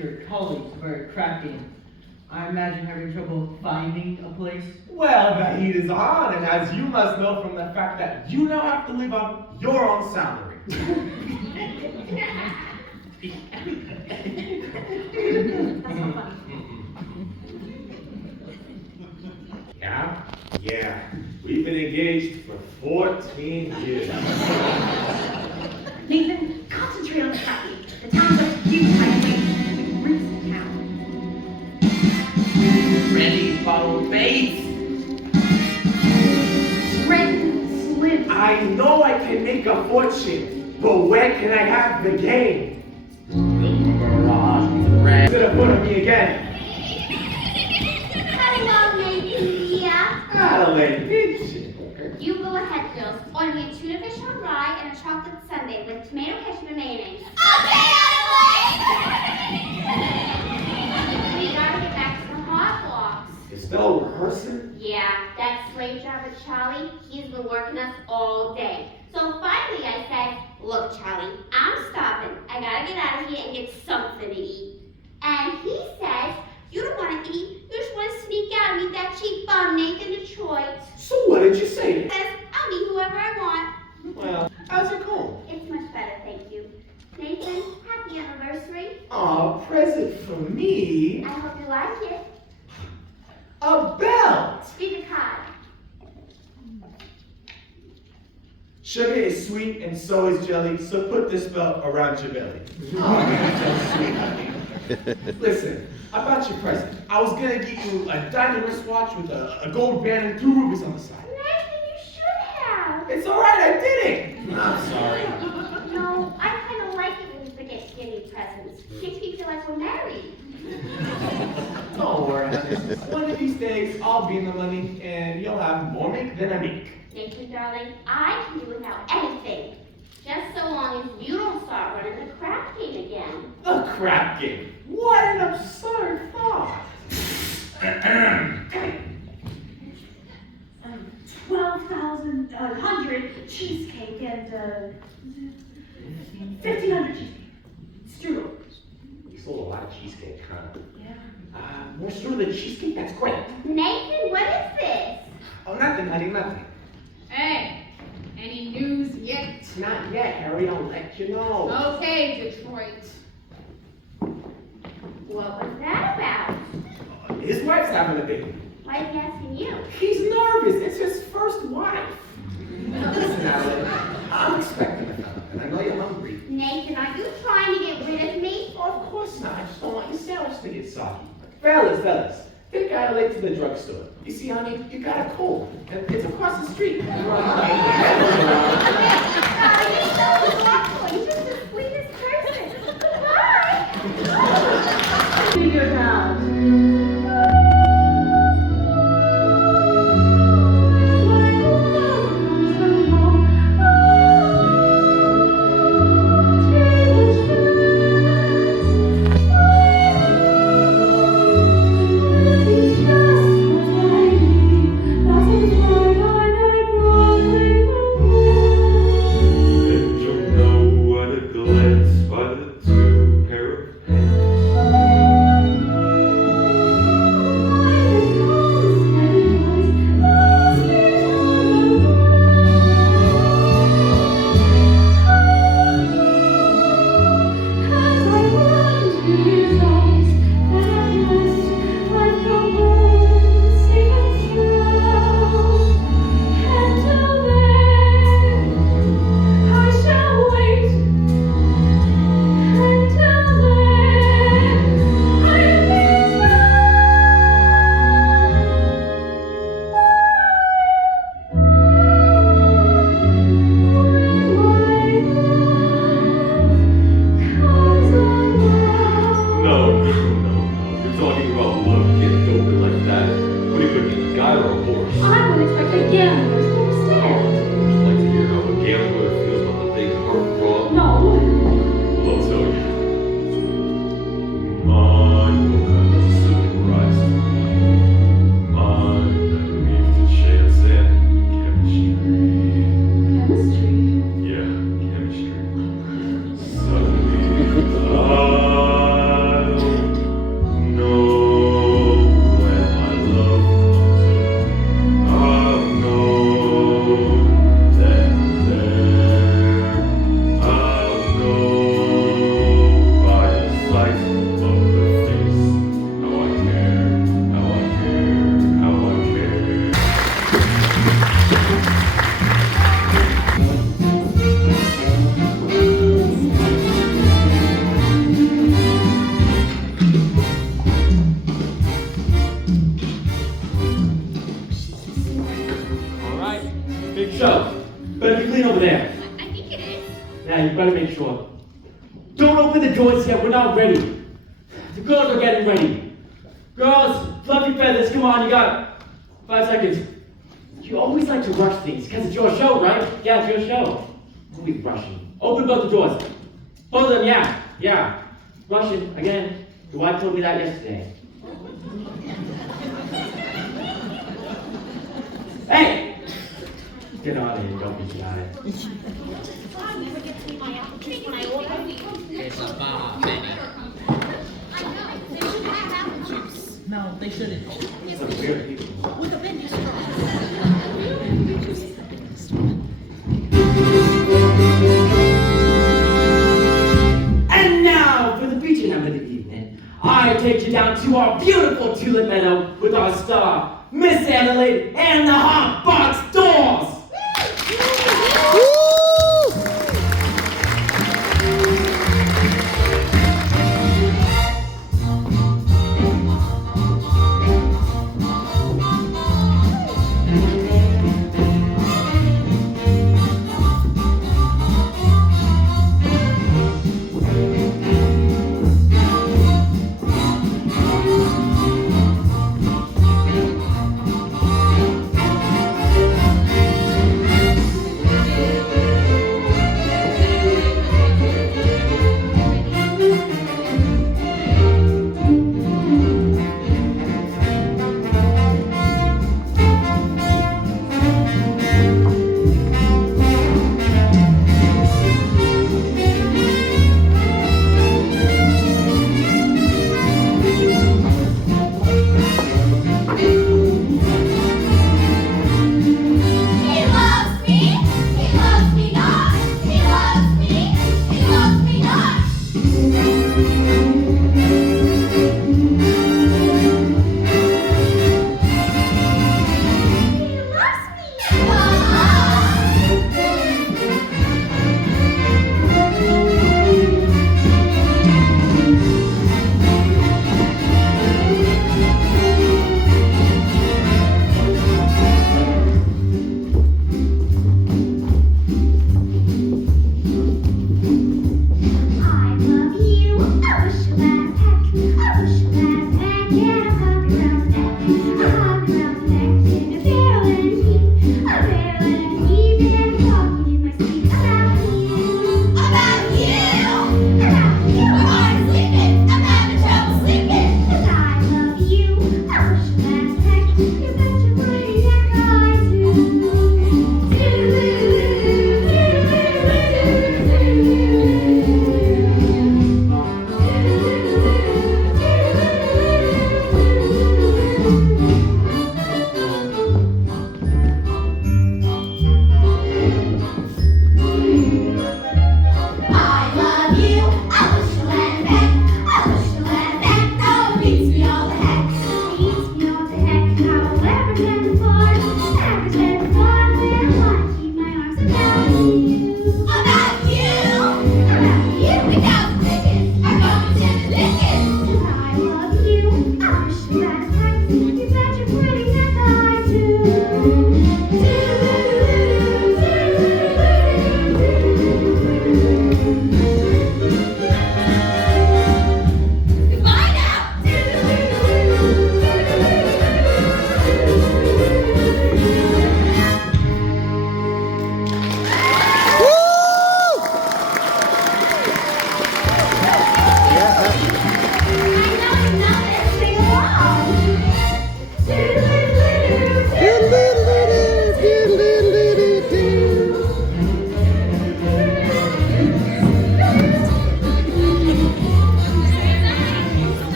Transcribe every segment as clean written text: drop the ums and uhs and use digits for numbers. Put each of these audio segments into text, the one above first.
your colleagues are very crafty. I imagine having trouble finding a place. Well, the heat is on, and as you must know from the fact that you now have to live on your own salary. Yeah? Yeah. We've been engaged for 14 years. Nathan, concentrate on the coffee. The town's up to you, by the way. The roots in town. Brandy bottle base. Red slim. I know I can make a fortune, but where can I have the game? Should have put on me again. Hello, ladies. Yeah. Adelaide, did you? You go ahead, girls. Order me a tuna fish on rye and a chocolate sundae with tomato ketchup and mayonnaise. Okay, Adelaide! We gotta get back to the hot box. Is still rehearsing? Yeah, that slave driver Charlie, he's been working us all day. So finally I said, look Charlie, I'm stopping. I gotta get out of here and get something to eat. And he says, you don't want to eat, you just want to sneak out and eat that cheap bum Nathan Detroit. So what did you say? He says, I'll eat whoever I want. Well, how's it going? It's much better, thank you. Nathan, happy anniversary. Aw, present for me? I hope you like it. A belt! Read the card. Sugar is sweet and so is jelly, so put this belt around your belly. Oh, that's so sweet, honey. Listen, about your present. I was gonna get you a diamond wristwatch with a gold band and 2 rubies on the side. Nathan, you should have. It's alright, I did it! I'm sorry. No, I kind of like it when you forget to give me presents. Makes me feel like we're married. Don't worry, honey. One of these days, I'll be in the money and you'll have more make than I make. Nathan, darling, I can do without anything. Just so long as you don't start running the crap game again. The crap game. What an absurd thought. 1,200 cheesecake and 1,500 cheesecake. Strudel. You sold a lot of cheesecake, huh? Yeah. More strudel than cheesecake? That's great. Nathan, what is this? Oh, nothing, honey, nothing. Hey, any news yet? Not yet, Harry. I'll let you know. Okay, Detroit. What was that about? His wife's having a baby. Why is he asking you? He's nervous. It's his first wife. Listen, Adelaide, I'm expecting a fellow, and I know you're hungry. Nathan, are you trying to get rid of me? Oh, of course not. I just don't want your sandwich to get soggy. Fellas, take Adelaide to the drugstore. You see, honey, you got a cold, and it's across the street. You're so delightful. You're just the sweetest person. Goodbye. Figure it out. And you'll know at a glance by the 2 pair of pants. No. You're talking about love. You can't go over like that. What are you going to be, a guy or a horse? I would expect a gambler's instead. I'd like to hear how a gambler feels about the big heart draw. No. Well, I'll tell you. Mine will come as a surprise to me. Mine, I leave to chance and chemistry. Chemistry. Yeah, chemistry. Suddenly, I Joe, better be clean over there. I think it is. Yeah, you better make sure. Don't open the doors yet, we're not ready. The girls are getting ready. Girls, fluffy feathers, come on, you got 5 seconds. You always like to rush things, because it's your show, right? Yeah, it's your show. Don't be rushing. Open both the doors. Both of them, yeah. Rushing, again. Your wife told me that yesterday. Hey! Get on in, don't be shy. God never gets me my apple juice when I order. It's a bar, Benny. I know. They should have apple juice. No, they shouldn't. Some weird people. With a bendy straw. And now, for the feature number of the evening, I take you down to our beautiful tulip meadow with our star, Miss Adelaide and the Hot Box Dolls.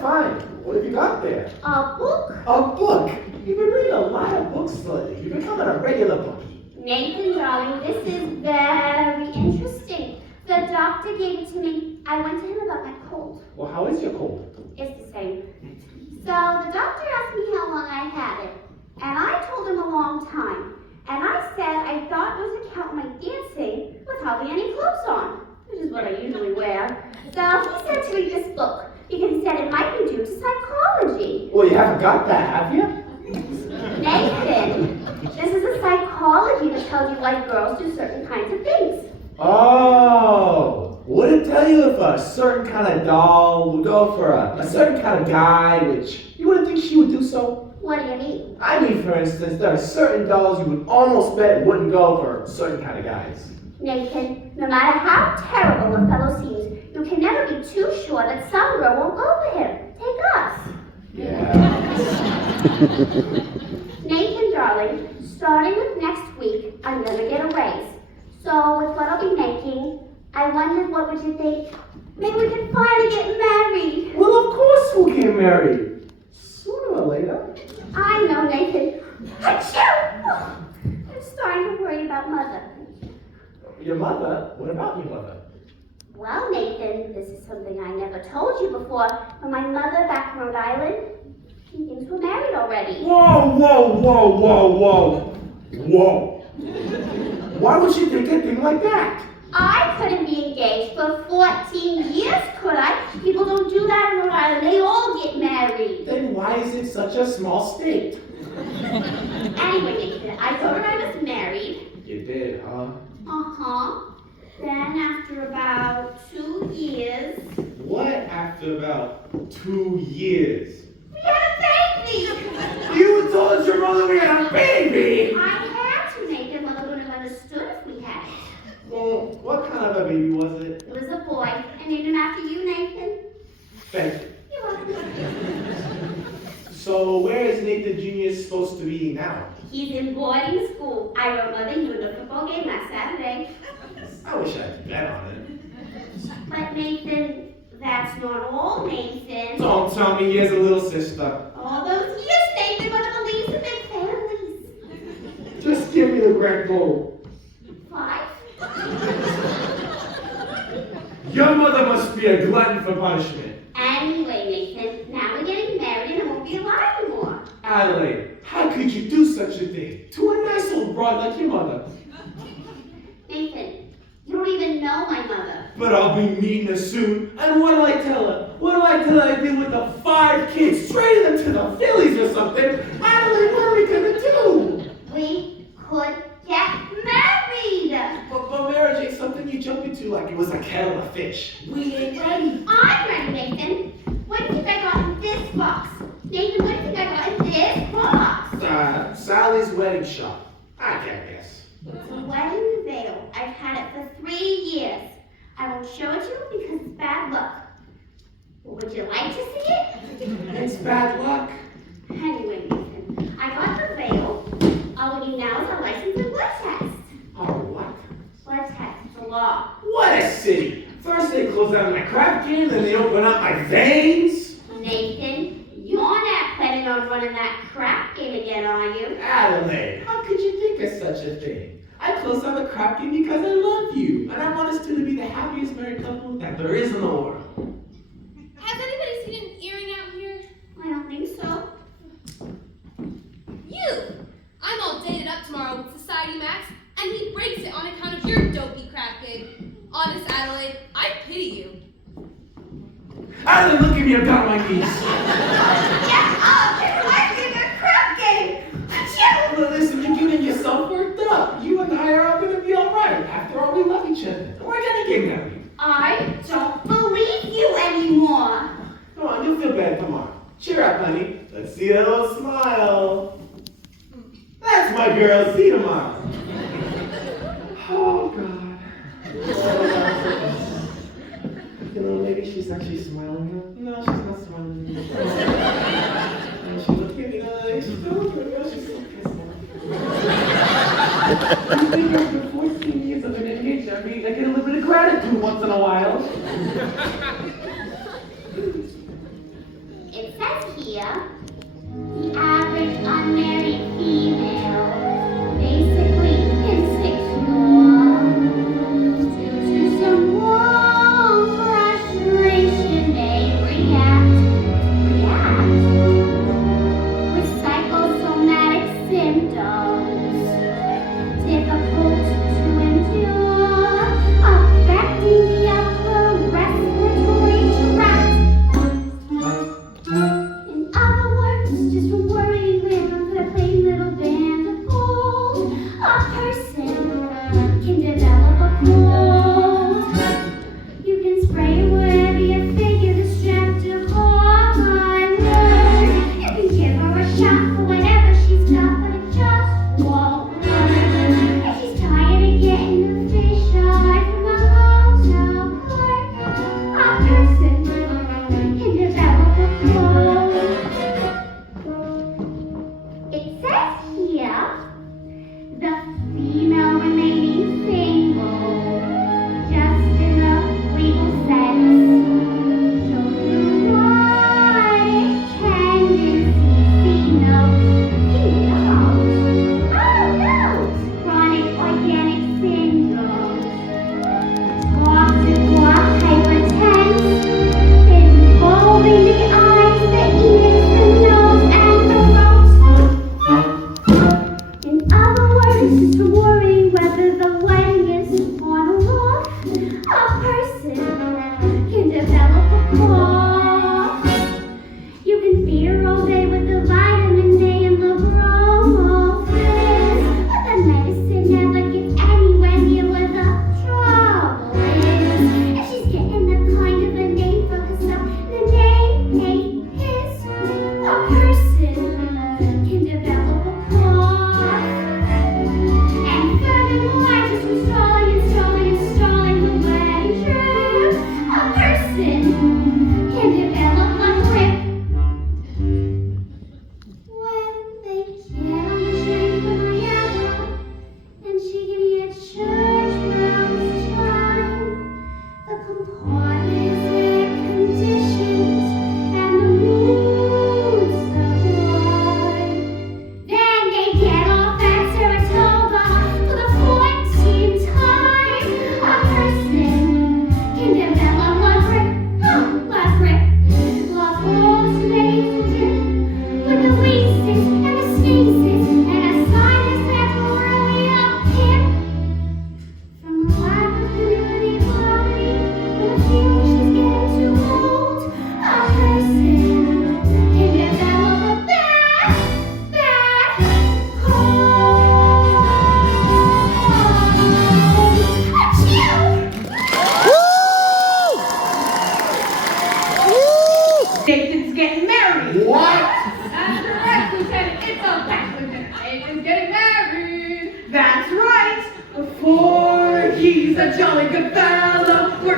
Fine. What have you got there? A book? A book? You've been reading a lot of books lately. You're becoming a regular bookie. Nathan, darling, this is very interesting. The doctor gave it to me. I went to him about my cold. Well, how is your cold? It's the same. So the doctor asked me how long I had it. And I told him a long time. And I said I thought it was a count my dancing with hardly any clothes on, which is what I usually wear. So he said to read this book, because he said it might be due to psychology. Well, you haven't got that, have you? Nathan, this is a psychology that tells you why girls do certain kinds of things. Oh, would it tell you if a certain kind of doll would go for a certain kind of guy, which you wouldn't think she would do so? What do you mean? I mean, for instance, there are certain dolls you would almost bet wouldn't go for certain kind of guys. Nathan, no matter how terrible a fellow seems, you can never be too sure that some girl won't go for him. Take us. Yeah. Nathan, darling, starting with next week, I'm gonna get a raise. So with what I'll be making, I wondered what would you think? Maybe we could finally get married. Well, of course we'll get married. Sooner or later. I know, Nathan. Achoo! I'm starting to worry about Mother. Your mother? What about your mother? Well, Nathan, this is something I never told you before. But my mother back in Rhode Island, she thinks we're married already. Whoa, whoa, whoa, whoa, whoa. Whoa. Why would she think a thing like that? I couldn't be engaged for 14 years, could I? People don't do that in Rhode Island. They all get married. Then why is it such a small state? Anyway, Nathan, I told her I was married. You did, huh? Uh-huh. Then after about 2 years, What after about 2 years? we had a baby! You told your mother we had a baby! I had to, Nathan. Mother wouldn't have understood if we had it. Well, what kind of a baby was it? It was a boy. I named him after you, Nathan. Thank you. You're welcome. So where is Nathan Jr. supposed to be now? He's in boarding school. I wrote Mother he was at a football game last Saturday. I wish I could bet on it. But Nathan, that's not all, Nathan. Don't tell me he has a little sister. All those years, Nathan, Mother believes in big families. Just give me the grand goal. 5? Your mother must be a glutton for punishment. Anyway, Nathan, now we're getting married and I won't be alive anymore. Adelaide, how could you do such a thing to a nice old broad like your mother? Nathan, you don't even know my mother. But I'll be meeting her soon. And what do I tell her? What do I tell her I did with the 5 kids? Traded them to the Phillies or something? Adelaide, what are we gonna do? We could get married. But marriage ain't something you jump into like it was a kettle of fish. We ain't ready. I'm ready, Nathan. What do you think I got in this box? Nathan, what do you think I got in this box? Sally's wedding shop. I can't guess. It's a wedding veil. I've had it for 3 years. I won't show it to you because it's bad luck. Would you like to see it? It's bad luck. Anyway, Nathan, I got the veil. All we need now is a license and blood test. Oh, what? Blood test, it's a law. What a city! First they close down my crap game, then they open up my veins. Nathan, you're not planning on running that crap game again, are you? Adelaide, how could you think of such a thing? I closed down the crap game because I love you, and I want us two to be the happiest married couple that there is in the world. Has anybody seen an earring out here? I don't think so. You! I'm all dated up tomorrow with Society Max, and he breaks it on account of your dopey crap game. Honest, Adelaide, I pity you. Adelaide, look at me, I'm down on my knees. Get up! It's like being a crap game! Achoo! Well, listen, you're getting yourself worked up. You and I are all gonna be alright. After all, we love each other. We're gonna get married. I don't believe you anymore. Come on, you'll feel better tomorrow. Cheer up, honey. Let's see that little smile. That's my girl. See you tomorrow. Oh, God. You know, maybe she's actually smiling. No, she's not smiling. And she looked at me like, she's still looking at me. Oh, she's so pissed off. You think after 14 years of an engagement, I mean, I get a little bit of gratitude once in a while. It says here, the average unmarried female, basically insecure, due to some wrong frustration, may react with psychosomatic symptoms, difficult to endure, affecting the upper respiratory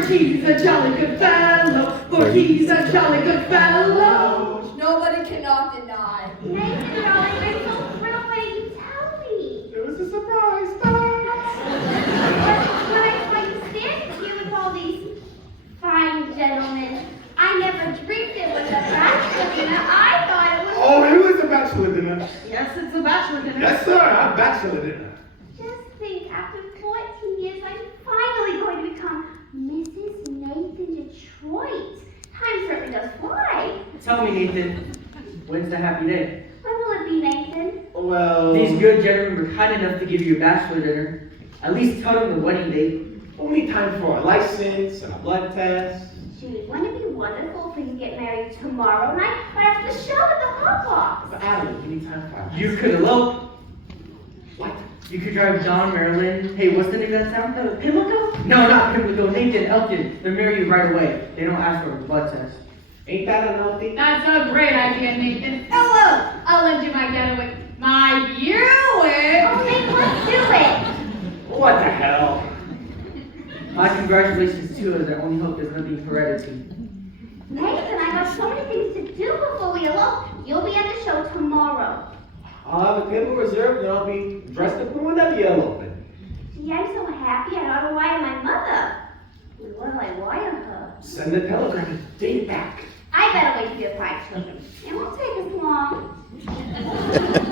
he's a jolly good fellow, for he's a jolly good fellow. Nobody cannot deny. Nathan, darling, I'm so thrilled. Why didn't you tell me? It was a surprise. When I saw you standing here with all these fine gentlemen, I never dreamed it was a bachelor dinner. I thought it was. Oh, it was a bachelor dinner. Yes, it's a bachelor dinner. Yes, sir, a bachelor dinner. Just think, after 14 years, I'm finally going to become Mrs. Nathan Detroit. Time certainly does fly. Tell me, Nathan, when's the happy day? When will it be, Nathan? Well, These good gentlemen were kind enough to give you a bachelor dinner. At least tell them the wedding date. only time for a license and a blood test. Jude, wouldn't it be wonderful if we could get married tomorrow night right after the show at the Hot Box? But Adam, we need time for a You could elope. What? You could drive John, Marilyn. Hey, what's the name of that town? Pimlico? No, not Pimlico. Nathan, Elkin. They'll marry you right away. They don't ask for a blood test. Ain't that unhealthy? That's a great idea, Nathan. Hello! I'll lend you my getaway. My Buick! Oh, Nathan, let's do it! What the hell? My congratulations too, as I only hope there's nothing heredity. Nathan, I got so many things to do before we elope. You'll be at the show tomorrow. I'll have a table reserved and I'll be dressed up in whatever you're open. Gee, I'm so happy I got to wire my mother. What will I wire her? Send the telegram a day back. I better wait for your 5 children. It won't take us long.